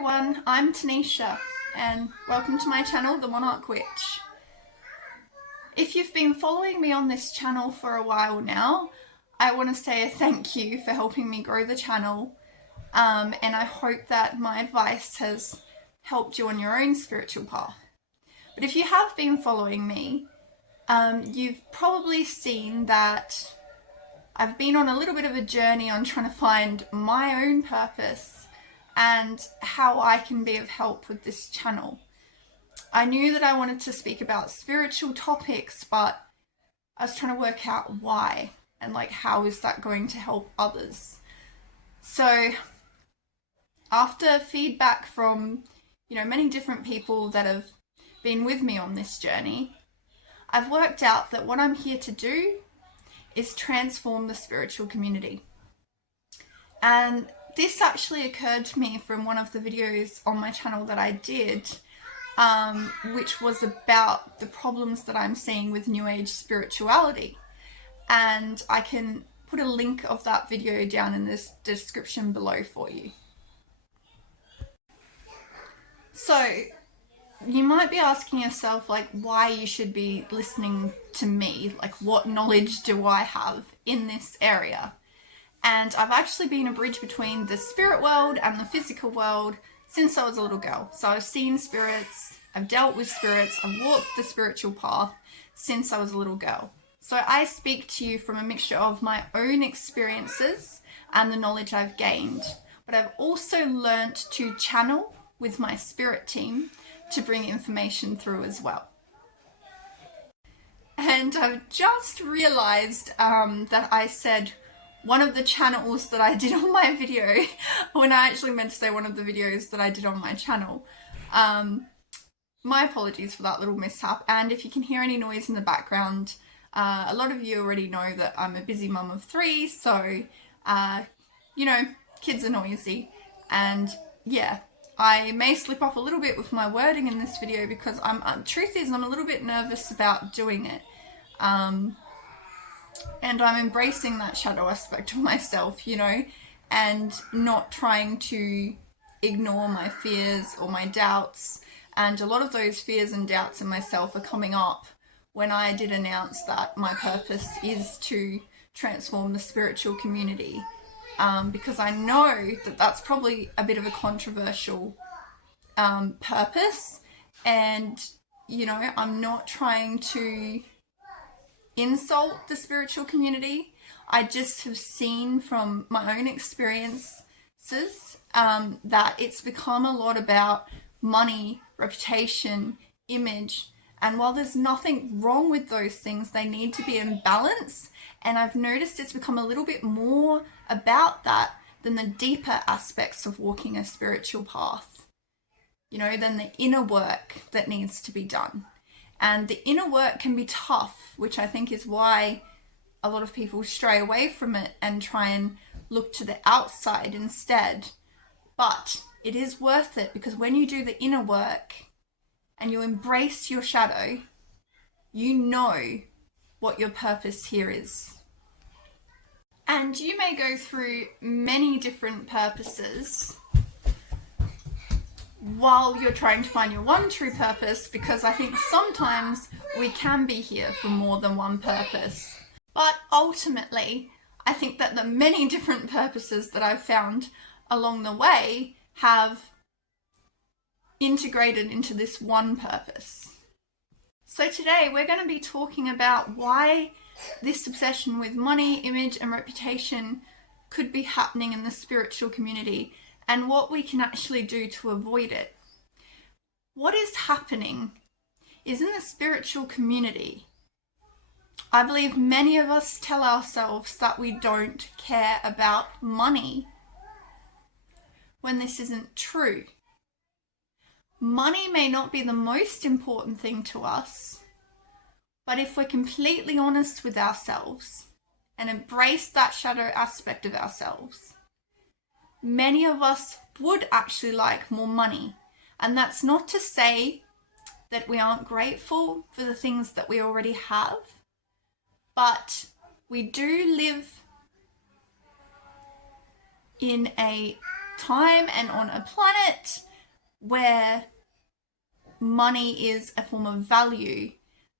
everyone, I'm Tanisha and welcome to my channel, The Monarch Witch. If you've been following me on this channel for a while now, I want to say a thank you for helping me grow the channel, and I hope that my advice has helped you on your own spiritual path. But if you have been following me, you've probably seen that I've been on a little bit of a journey on trying to find my own purpose and how I can be of help with this channel. I knew that I wanted to speak about spiritual topics, but I was trying to work out why and how is that going to help others. So after feedback from many different people that have been with me on this journey, I've worked out that what I'm here to do is transform the spiritual community. And this actually occurred to me from one of the videos on my channel that I did, which was about the problems that I'm seeing with New Age spirituality. And I can put a link of that video down in this description below for you. So you might be asking yourself why you should be listening to me, what knowledge do I have in this area? And I've actually been a bridge between the spirit world and the physical world since I was a little girl. So I've seen spirits, I've dealt with spirits, I've walked the spiritual path since I was a little girl. So I speak to you from a mixture of my own experiences and the knowledge I've gained. But I've also learnt to channel with my spirit team to bring information through as well. And I've just realised that I said one of the channels that I did on my video, when I actually meant to say one of the videos that I did on my channel. My apologies for that little mishap, and if you can hear any noise in the background, a lot of you already know that I'm a busy mum of 3, so, kids are noisy, and yeah, I may slip up a little bit with my wording in this video because truth is I'm a little bit nervous about doing it. And I'm embracing that shadow aspect of myself, and not trying to ignore my fears or my doubts. And a lot of those fears and doubts in myself are coming up when I did announce that my purpose is to transform the spiritual community. Because I know that that's probably a bit of a controversial purpose. And, I'm not trying to insult the spiritual community. I just have seen from my own experiences that it's become a lot about money, reputation, image, and while there's nothing wrong with those things, they need to be in balance. And I've noticed it's become a little bit more about that than the deeper aspects of walking a spiritual path, than the inner work that needs to be done. And the inner work can be tough, which I think is why a lot of people stray away from it and try and look to the outside instead. But it is worth it, because when you do the inner work and you embrace your shadow, you know what your purpose here is. And you may go through many different purposes while you're trying to find your one true purpose, because I think sometimes we can be here for more than one purpose. But ultimately, I think that the many different purposes that I've found along the way have integrated into this one purpose. So today we're going to be talking about why this obsession with money, image, and reputation could be happening in the spiritual community, and what we can actually do to avoid it. What is happening is in the spiritual community, I believe many of us tell ourselves that we don't care about money, when this isn't true. Money may not be the most important thing to us, but if we're completely honest with ourselves and embrace that shadow aspect of ourselves, many of us would actually like more money. And that's not to say that we aren't grateful for the things that we already have, but we do live in a time and on a planet where money is a form of value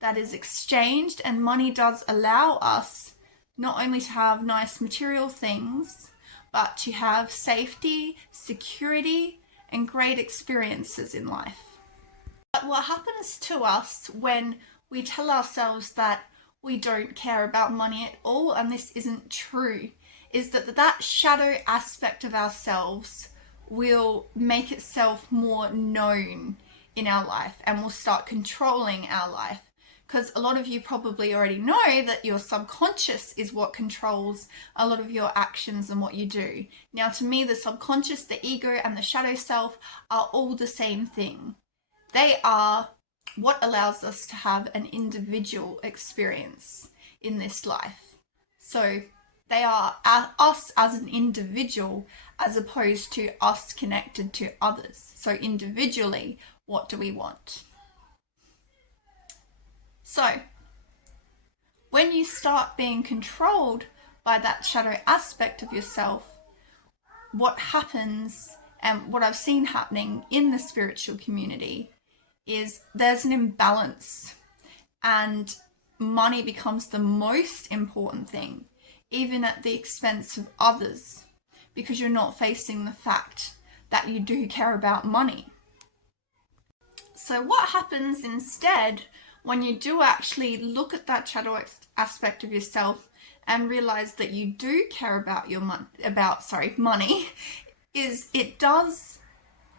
that is exchanged, and money does allow us not only to have nice material things, but to have safety, security, and great experiences in life. But what happens to us when we tell ourselves that we don't care about money at all, and this isn't true, is that shadow aspect of ourselves will make itself more known in our life and will start controlling our life. Because a lot of you probably already know that your subconscious is what controls a lot of your actions and what you do. Now, to me, the subconscious, the ego, and the shadow self are all the same thing. They are what allows us to have an individual experience in this life. So they are us as an individual as opposed to us connected to others. So individually, what do we want? So when you start being controlled by that shadow aspect of yourself, what happens, and what I've seen happening in the spiritual community, is there's an imbalance, and money becomes the most important thing, even at the expense of others, because you're not facing the fact that you do care about money. So what happens instead when you do actually look at that shadow aspect of yourself and realize that you do care about your money, is it does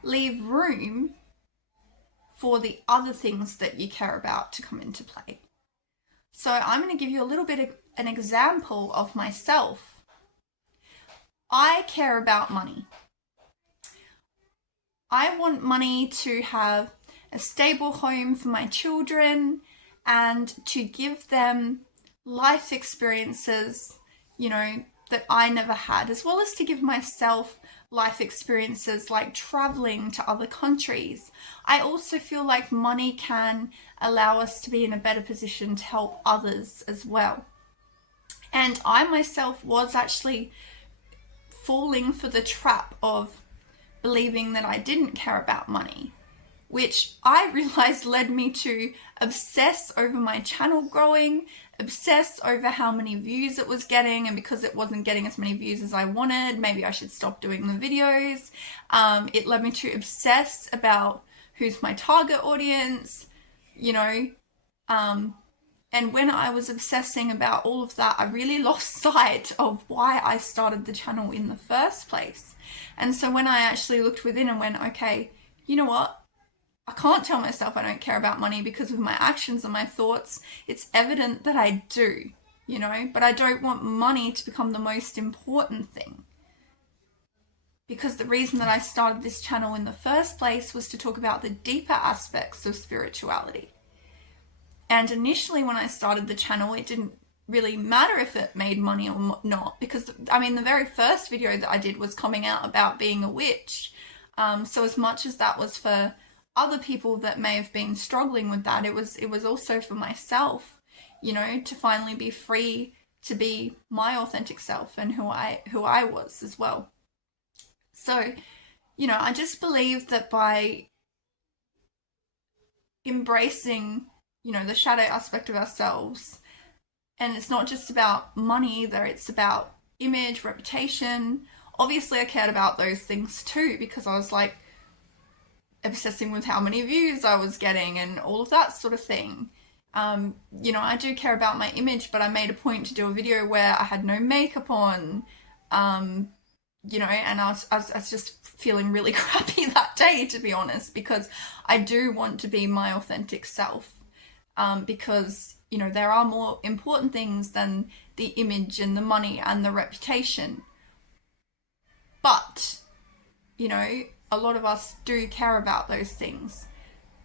leave room for the other things that you care about to come into play. So I'm going to give you a little bit of an example of myself. I care about money. I want money to have a stable home for my children and to give them life experiences, that I never had, as well as to give myself life experiences like traveling to other countries. I also feel like money can allow us to be in a better position to help others as well. And I myself was actually falling for the trap of believing that I didn't care about money, which I realized led me to obsess over my channel growing, obsess over how many views it was getting, and because it wasn't getting as many views as I wanted, maybe I should stop doing the videos. It led me to obsess about who's my target audience, and when I was obsessing about all of that, I really lost sight of why I started the channel in the first place. And so when I actually looked within and went, okay, you know what? I can't tell myself I don't care about money because of my actions and my thoughts. It's evident that I do, but I don't want money to become the most important thing. Because the reason that I started this channel in the first place was to talk about the deeper aspects of spirituality. And initially when I started the channel, it didn't really matter if it made money or not, because the very first video that I did was coming out about being a witch. So as much as that was for other people that may have been struggling with that, it was also for myself, to finally be free to be my authentic self and who I was as well. So, I just believe that by embracing, the shadow aspect of ourselves, and it's not just about money either, it's about image, reputation. Obviously I cared about those things too, because I was like obsessing with how many views I was getting and all of that sort of thing. I do care about my image, but I made a point to do a video where I had no makeup on, and I was just feeling really crappy that day, to be honest, because I do want to be my authentic self, because, there are more important things than the image and the money and the reputation. But, a lot of us do care about those things.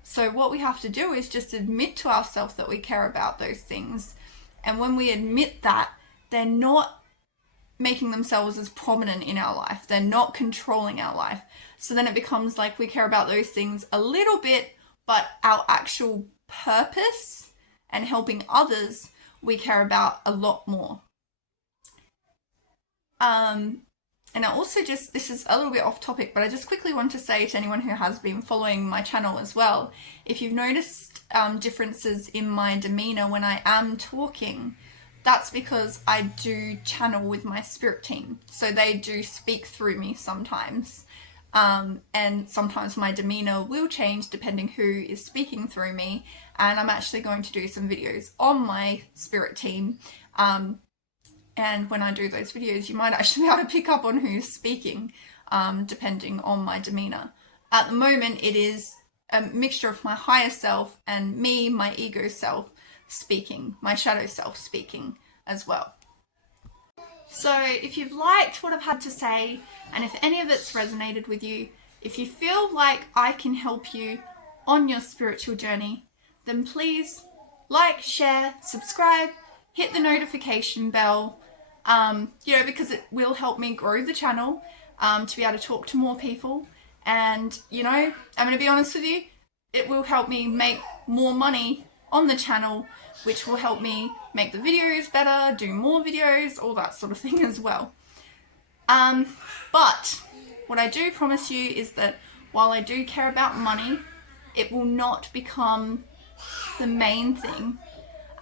So what we have to do is just admit to ourselves that we care about those things. And when we admit that, they're not making themselves as prominent in our life. They're not controlling our life. So then it becomes like we care about those things a little bit, but our actual purpose and helping others, we care about a lot more. And I also just, this is a little bit off topic, but I just quickly want to say to anyone who has been following my channel as well, if you've noticed differences in my demeanor when I am talking, that's because I do channel with my spirit team. So they do speak through me sometimes. And sometimes my demeanor will change depending who is speaking through me. And I'm actually going to do some videos on my spirit team. And when I do those videos, you might actually be able to pick up on who's speaking, depending on my demeanor. At the moment, it is a mixture of my higher self and me, my ego self, speaking, my shadow self speaking as well. So if you've liked what I've had to say, and if any of it's resonated with you, if you feel like I can help you on your spiritual journey, then please like, share, subscribe, hit the notification bell, because it will help me grow the channel, to be able to talk to more people. And, I'm going to be honest with you, it will help me make more money on the channel, which will help me make the videos better, do more videos, all that sort of thing as well. But what I do promise you is that while I do care about money, it will not become the main thing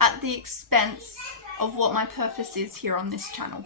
at the expense of what my purpose is here on this channel.